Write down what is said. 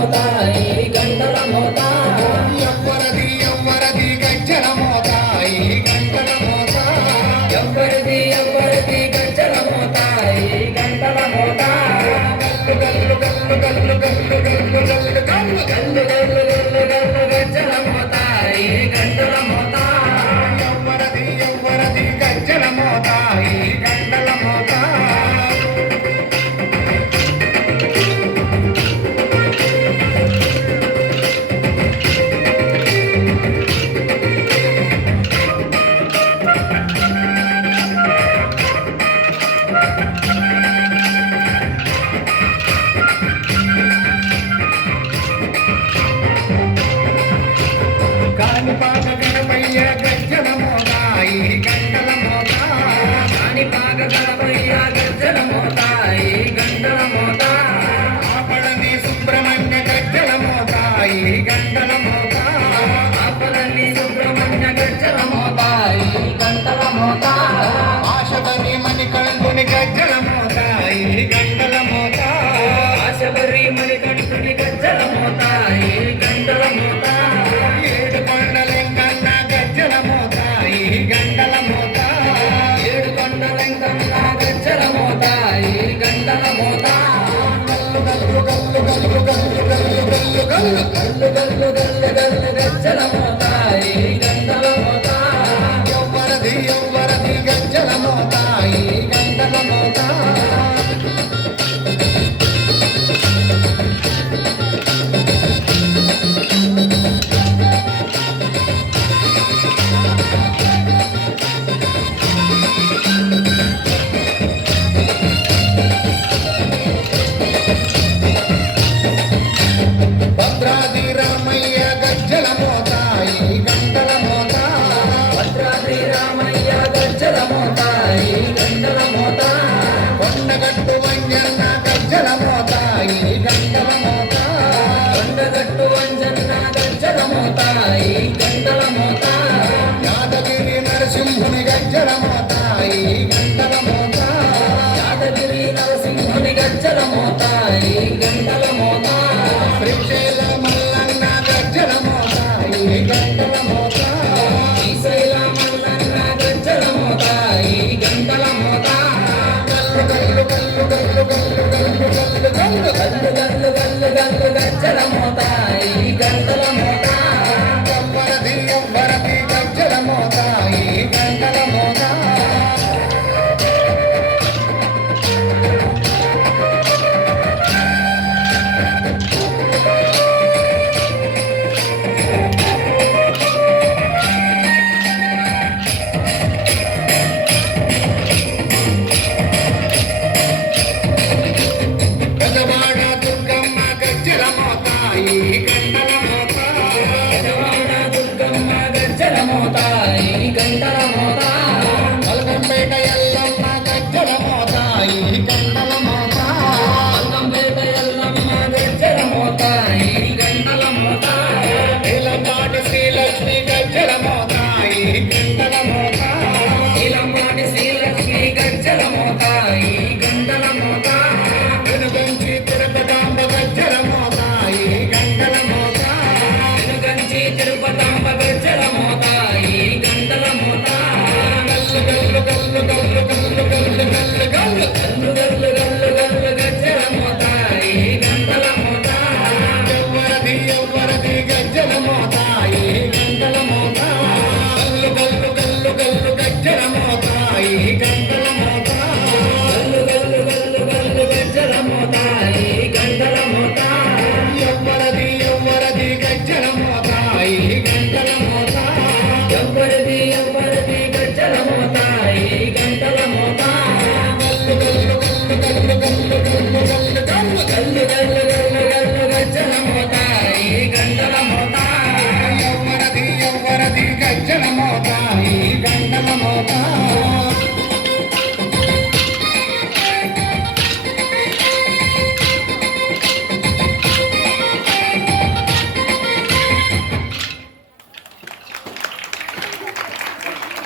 మోత ఈ గంటల మోత ఎవ్వరది ఎవ్వరది గజ్జల మోత ఈ గంటల మోత ఎవ్వరిది ఎవ్వరిది గజ్జల మోత ఈ గంటల మోత గల్లు గల్లు గల్లు గల్లు గల్లు గల్లు గల్లు గల్లు గల్లు గల్లు గల్లు గజ్జల మోత ఈ గంటల మోత ఎవ్వరది ఎవ్వరది గజ్జల మోత ఈ గంటల మోత కాణిపాక గణపయ్య గజ్జల మోత ఈ గంటల మోత కాణిపాక గణపయ్య గజ్జల మోత ఈ గంటల మోత ఆపడని సుబ్రహ్మణ్య గజ్జల మోత ఈ గంటల మోత ఆపదని సుబ్రహ్మణ్య గజ్జల మోత ఈ గంటల మోత ఆశబరి మణికంఠుని గజ్జల మోత ఈ గంటల మోత ఆశబరి మణికంఠుని గజ్జల మోత ఈ గంటల మోత ఏడు కొండలెంకన్న గజ్జల మోత ఈ గంటల మోత ఏడు కొండలెంకన్న గజ్జల మోత ఈ గంటల మోత గల్లు గల్లు గల్లు గల్లు గల్లు గల్లు గల్లు గల్లు గల్లు గల్లు గల్లు గల్లు గజ్జల మోత ఈ గంటల మోత ఎవ్వరది ఎవ్వరది గజ్జల మోత ఈ గంటల మోత భద్రాది రామయ్య గజ్జల మోత ఈ గంటల మోత భద్రాద్రి రామయ్య గజ్జల మోత ఈ గంటల మోత కొండగట్టు వంజన్న గజ్జల మోత ఈ గంటల మోత కొండగట్టు వంజన్న గజ్జల మోత ఈ గంటల మోత యాదగిరి నరసింహుని గజ్జల మోత ఈ గంటల మోత యాదగిరి నరసింహుని గజ్జల మోత ఈ గంటల మోత శ్రీశైల మల్లన్న గజ్జల మోత ఈ గంటల మోత శ్రీశైల మల్లన్న గజ్జల మోత ఈ గంటల మోత గల్లు గల్లు గల్లు గల్లు గల్లు గల్లు గల్లు గల్లు గల్లు గల్లు గల్లు గజ్జల మోత ఈ గంటల మోత ఎవ్వరది ఎవ్వరది గజ్జల మోత ఈ గంటల మోత గజవాడ దుర్గమ్మ గజ్జల మోత ఈ